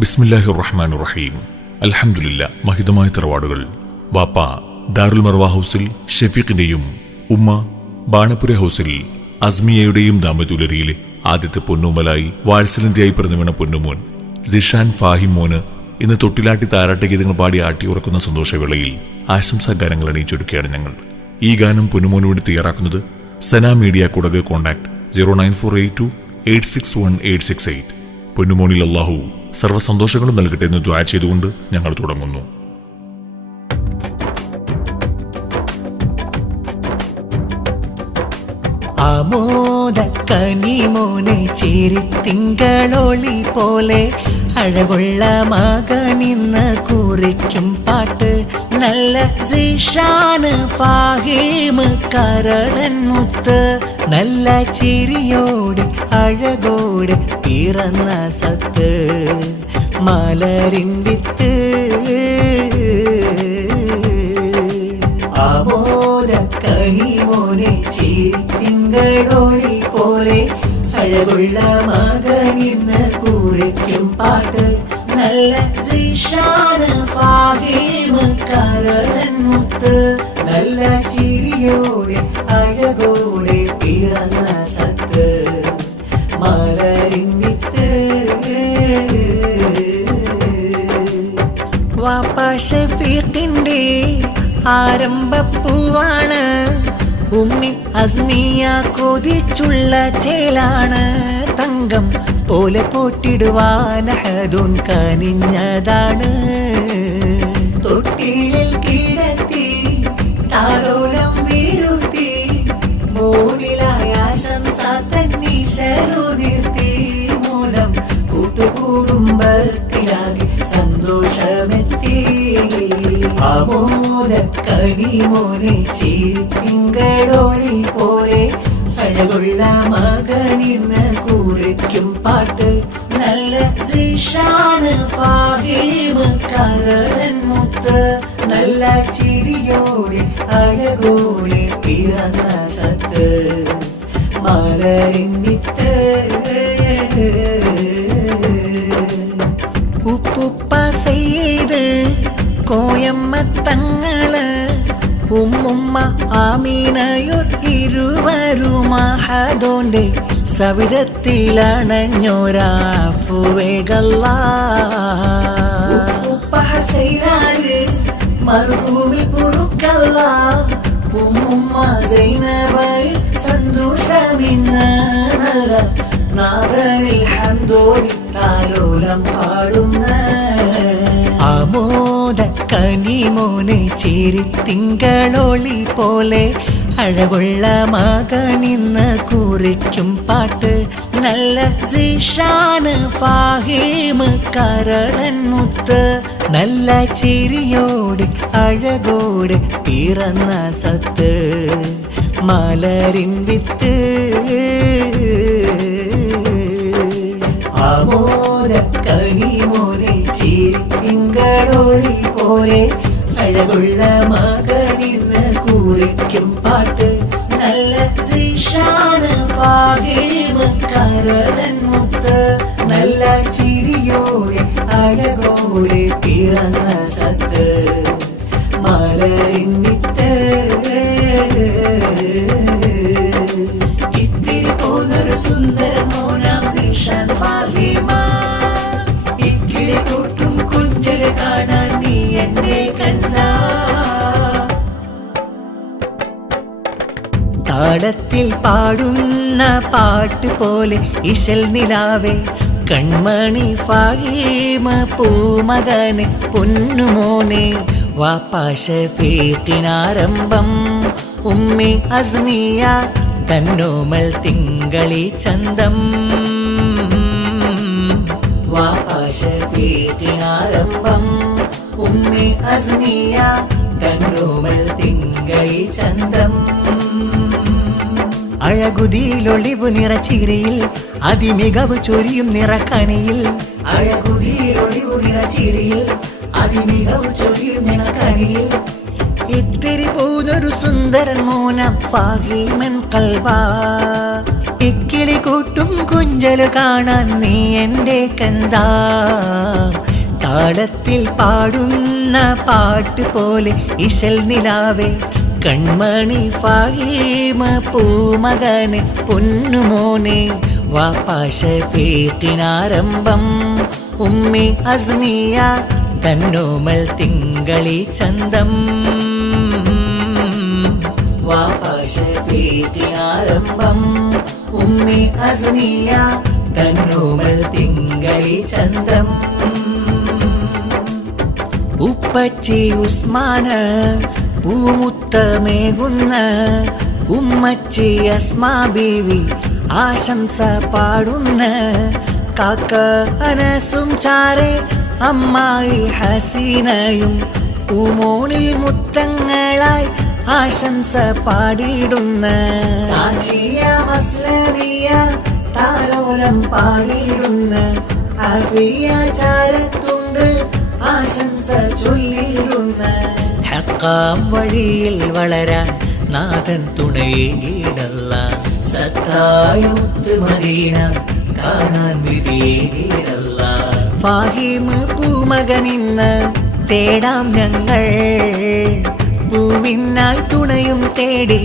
ബിസ്മില്ലാഹിർ റഹ്മാനിർ റഹീം. അൽഹംദുലില്ലാ. മഹിതമായ തറവാടുകൾ. വാപ്പ ദാറുൽ മർവ ഹൗസിൽ ഷെഫീഖിന്റെയും ഉമ്മ ബാണപുര ഹൗസിൽ അസ്മിയയുടെയും ദാമ്പത്യത്തിലെ ആദ്യത്തെ പൊന്നുമലായി വാത്സല്യന്തിയായി പിറന്നു വീണ പൊന്നുമോൻ സിഷാൻ ഫാഹിം മോന് ഇന്ന് തൊട്ടിലാട്ടി താരാട്ട് ഗീതങ്ങൾ പാടി ആട്ടി ഉറക്കുന്ന സന്തോഷവേളയിൽ ആശംസാ ഗാനങ്ങൾ അണിയിച്ചൊരുക്കുകയാണ് ഞങ്ങൾ. ഈ ഗാനം പൊന്നുമോനു വേണ്ടി തയ്യാറാക്കുന്നത് സന മീഡിയ കുടക്. കോൺടാക്ട് 09482861868. പൊന്നുമോനിൽ അല്ലാഹു സർവ്വസന്തോഷങ്ങളും നൽകട്ടെ എന്ന് ദുആ ചെയ്തുകൊണ്ട് ഞങ്ങൾ തുടങ്ങുന്നു. ആമോദ കനിമോനെ ചിരിത്തിങ്കളൊളി പോലെ അഴകുള്ള മകനിന്ന് കുറിക്കും പാട്ട് നല്ല സിഷാന് ഫാഹിം കരടൻ മുത്ത് നല്ല ചിരിയോട് അഴകോട് പിറന്ന സത്ത് മലരിൻ വിത്ത് ആമോദ കനിമോനെ ചിരിത്തിങ്കളൊളി പോലെ അഴകുള്ള മകനിന്ന് കുറിക്കും പാട്ട് നല്ല സിഷാന് ഫാഹിം കരടൻ മുത്ത് നല്ല ചിരിയോടെ അഴകോടെ പിറന്ന സത്ത് മലരിൻ വിത്ത്. വാപ്പ ഷഫീഖിന്റെ ആരംഭപ്പൂവാണ്, ഉമ്മി അസ്മിയ കൊതിച്ചുള്ള ചേലാണ്. തങ്കം പോലെ പോറ്റിടുവാൻ അഹദുൻ കനിഞ്ഞതാണ്. തൊട്ടിലിൽ കിടത്തി താലോലം വീഴുത്തി മോനിലായ ആശംസ തന്നീശരുതിർത്തി മൂലം കൂട്ടുകുടുംബത്തിലാകെ സന്തോഷമെത്തി. ആമോദ കനിമോനെ ചിരിത്തിങ്കളൊളി പോലെ അഴകുള്ള മകനിന്ന് കുറിക്കും പാട്ട് നല്ല സിഷാന് ഫാഹിം കരടൻ മുത്ത് നല്ല ചിരിയോടെ അഴകോടെ പിറന്ന സത്ത് മലരിൻ വിത്ത്. ഉപ്പുപ്പ സയ്യിദ് കോയമ്മ തങ്ങള് ഉമ്മുമ്മ ആമീനയൊർ ഇരുവരും അഹദോന്റെ സവിധത്തിലണഞ്ഞൊരാഫുവേഗല്ലാ. ഉപ്പുപ്പ ഹസൈനാല് മർഹൂമിൽ പൊറുക്കല്ലാ. ഉമ്മുമ്മ സൈനബായി സന്തോഷമിന്ന് നല്ല നാദനിൽ ഹംദോലി താലോലം പാടുന്ന. ആമോദ കനിമോനെ ചിരിത്തിങ്കളൊളി പോലെ അഴകുള്ള മകനിന്ന് കുറിക്കും പാട്ട് നല്ല സിഷാന് ഫാഹിം കരടൻ മുത്ത് നല്ല ചിരിയോട് അഴകോട് പിറന്ന സത്ത് മലരിൻ വിത്ത്. ആമോദ കനിമോനെ ചിരിത്തിങ്കളൊളി പോലെ അഴകുള്ള മകനിന്ന് കുറിക്കും പാട്ട് നല്ല സിഷാന് ഫാഹിം കരടൻ മുത്ത് നല്ല ചിരിയോടെ അഴകോടെ പിറന്ന സത്ത് മലരിൻ വിത്ത്. ഇത്തിരി പോന്നൊരു സുന്ദര മോനാം സിഷാൻ ഫാഹിമ, ഇക്കിളി കൂട്ടും കുഞ്ചല് കാണാൻ നീ എന്റെ കൻസാ. താളത്തിൽ പാടുന്ന പാട്ട് പോലെ ഇശൽ നിലാവേ കൺമണി ഫാഹിമ പൂമകനെ പൊന്നുമോനെ വാപ്പ ഷഫീഖിനാരംഭം ഉമ്മി അസ്മിയ തന്നോമൽ തിങ്കളി ചന്തം. വാപ്പ ഷഫീഖിനാരംഭം ഉമ്മി അസ്മിയ തന്നോമൽ തിങ്കളി ചന്തം. അഴകുതിയിലൊളിവു നിറച്ചിരയിൽ അതിമികവ് ചൊരിയും നിറക്കണിയിൽ. അഴകുതിയിലൊളിവു നിറച്ചിരയിൽ അതിമികവ് ചൊരിയും നിറക്കണിയിൽ. ഇത്തിരി പോന്നൊരു സുന്ദരൻ മോനം ഫാഹിമൻ കൽബാ. ഇക്കിളി കൂട്ടും കുഞ്ചല് കാണാൻ നീ എന്റെ കൻസാ മാടത്തിൽ പാടുന്ന പാട്ട് പോലെ ഇശൽ നിലാവേ കൺമണി ഫഹീമ പൂമകനെ പൊന്നുമോനെ വാപ്പാ ഷഫീഖിനാരംഭം ഉമ്മി അസ്മിയ തന്നോമൽ തിങ്കളി ചന്തം വാപ്പാ ഷഫീഖിനാരംഭം ഉമ്മി അസ്മിയ തന്നോമൽ തിങ്കളി ചന്തം ഉപ്പച്ചി ഉസ്മാന് പൂമുത്തമേകുന്ന ഉമ്മച്ചി അസ്മാ ബീവി ആശംസ പാടുന്ന കാക്ക അനസും ചാരെ അമ്മായി ഹസീനയും പൂമോനിൽ മുത്തങ്ങളായി ആശംസ പാടിയിടുന്ന ചാച്ചിയ മസ്ലമിയ താരോലം പാടിയിടുന്ന അഫിയ ചാരത്തുണ്ട് ആശംസ ചൊല്ലിയിടുന്ന ഹക്കാം വഴിയിൽ വളരാൻ നാഥൻ തുണയേകിടല്ല സത്തായ മുത്ത് മദീന കാണാൻ വിധിയേകിടല്ല ഫാഹിമ് പൂമകനിന്ന് തേടാം ഞങ്ങൾ പൂവിനായി തുണയും തേടി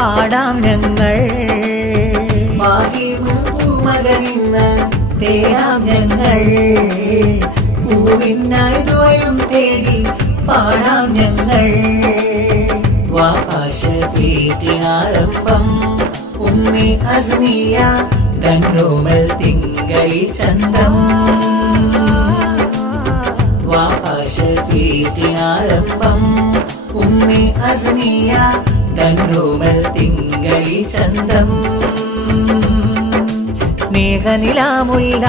പാടാം ഞങ്ങൾ ഫാഹിമ് പൂമകനിന്ന് തേടാം ഞങ്ങൾ പൂവിനായി തുണയും തേടി പാടാം ഞങ്ങൾ വാപ്പാ ഷഫീഖിനാരംഭം ഉമ്മി അസ്മിയ തന്നോമൽ തിങ്കളി ചന്തം വാപ്പാ ഷഫീഖിനാരംഭം ഉമ്മി അസ്മിയ തന്നോമൽ തിങ്കളി ചന്തം സ്നേഹനിലാമുല്ല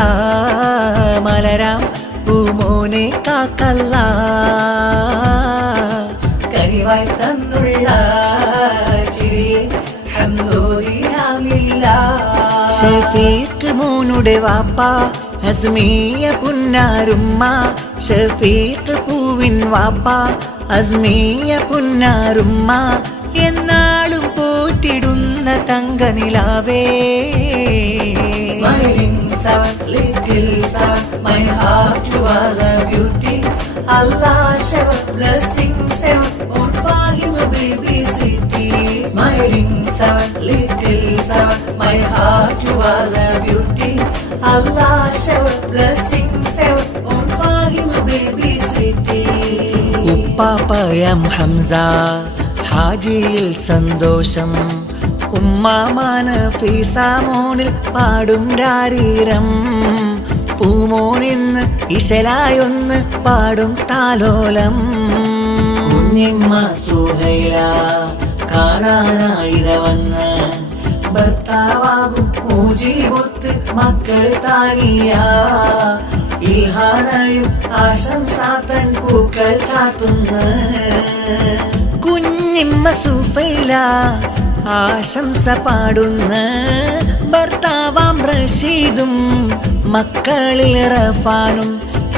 മലരാം പൂമോനെ കാക്കല്ല കരിവായി തന്നുള്ള ചിരിയെ ഷഫീഖ് മോനുടെ വാപ്പ അസ്മിയ പുന്നാരുമ്മ ഷഫീഖ് പൂവിൻ വാപ്പ അസ്മിയ പുന്നാരുമ്മ എന്നാളും പോറ്റിടുന്ന തങ്കനിലാവേ My heart, you are the beauty. Allah shower blessings on Fatima, baby sweetie. Smiling flower, little flower. My heart, you are the beauty. Allah shower blessings on Fatima, baby sweetie. ഉപ്പാപ്പയം Hamza ഹാജിയിൽ സന്തോഷം ഉമ്മാമാന ഫീസാമോനിൽ പാടും രാരീരം പൂമോനിന്ന് ഇശലായൊന്ന് പാടും താലോലം കുഞ്ഞിമ്മ സുഹൈല കാണാനായിരവന്ന് ഭർത്താവാകും പൂജിബൊത്ത് മക്കൾ താനിയ ഇൽഹാനയും ആശംസാത്തൻ പൂക്കൾ ചാത്തുന്ന കുഞ്ഞിമ്മ സുഫൈല ആശംസ പാടുന്ന ഭർത്താവാം റഷീദും മക്കളിൽ റഫാനും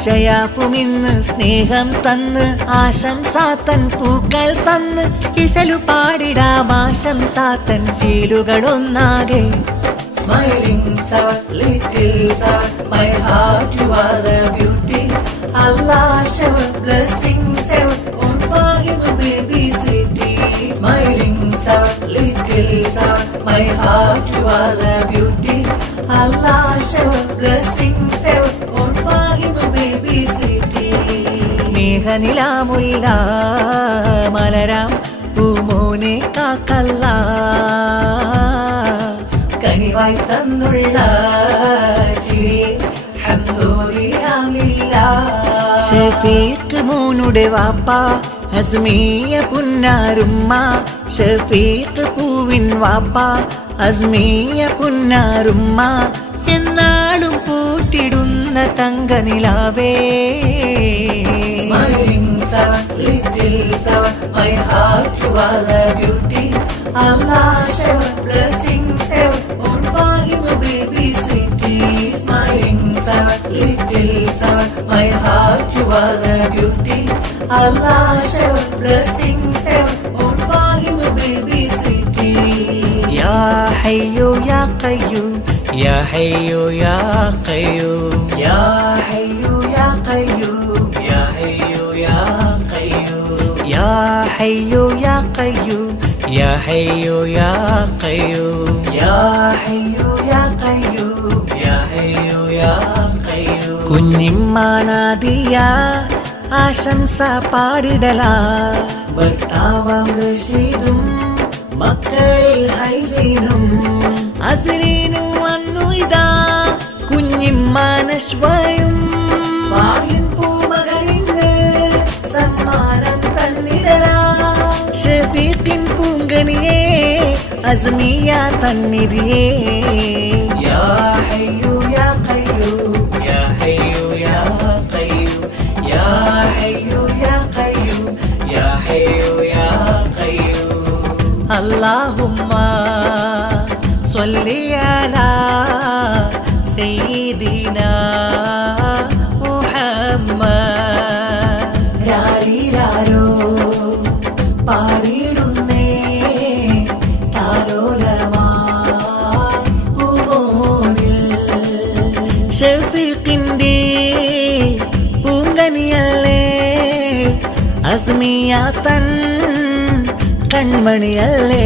ഷയാഫും ഇന്ന് സ്നേഹം തന്ന് ആശംസാത്തൻ പൂക്കൾ തന്ന് ഇശലു പാടിടാം ആശംസാത്തൻ ശീലുകളൊന്നാകെ Smiling flower, little flower, my heart, you are the beauty. Allah shower blessings on Fatima, baby sweetie. Smiling flower, little flower, my heart, you are the beauty. Allah shower blessings on Fatima, baby sweetie. സ്നേഹനിലാമുല്ല മലരാം പൂമോനെ കാക്കല്ല കനിവായി തന്നുള്ള ചിരിയെ Shafeeq മോനുടെ വാപ്പ അസ്മിയ പുന്നാരുമ്മ ഷഫീഖ് പൂവിൻ വാപ്പ അസ്മിയ പുന്നാരുമ്മ എന്നാളും പൂട്ടിടുന്ന തങ്കനിലാവേ My heart, you are the beauty. Allah shower blessings on Fatima, baby sweetie. Smiling flower, little flower. My heart, you are the beauty. Allah shower blessings on Fatima, baby sweetie. Ya Hayyu Ya Qayyum, Ya Hayyu Ya Qayyum, Ya Hayyu Ya Qayyum, ഹയ്യോ യാ ഖയ്യൂം യാ ഹയ്യോ യാ ഖയ്യൂം യാ ഹയ്യോ യാ ഖയ്യൂം യാ ഹയ്യോ യാ ഖയ്യൂം കുഞ്ഞിമ്മാനാദിയ ആശംസ പാടിടല ഭർത്താവാം റഷീദും മക്കളിൽ ഹൈസീനും അസ്ലീനും അന്നു ഇതാ കുഞ്ഞിമ്മാനശ്വയും വാഹിൻ പൂമകളിന്ന് സമ്മാനം തന്നിടലാ ഷഫീഖിൻ പൂങ്കനിയേ അസ്മിയ തന്നിധിയേ യാ ഹയ്യോ യാ ഖയ്യൂം യാ ഹയ്യോ യാ ഖയ്യൂം യാ ഹയ്യോ യാ ഖയ്യൂം യാ ഹയ്യോ യാ ഖയ്യൂം അല്ലാഹുമ്മ സ്വല്ലി അലാ സയ്യിദിനാ മുഹമ്മദ് രാരിരാരോ പാടിടുന്നേ താലോലമാ പൂമോനിൽ ഷഫീഖിന്റെ പൂങ്കനിയല്ലേ അസ്മിയ തൻ കൺമണിയല്ലേ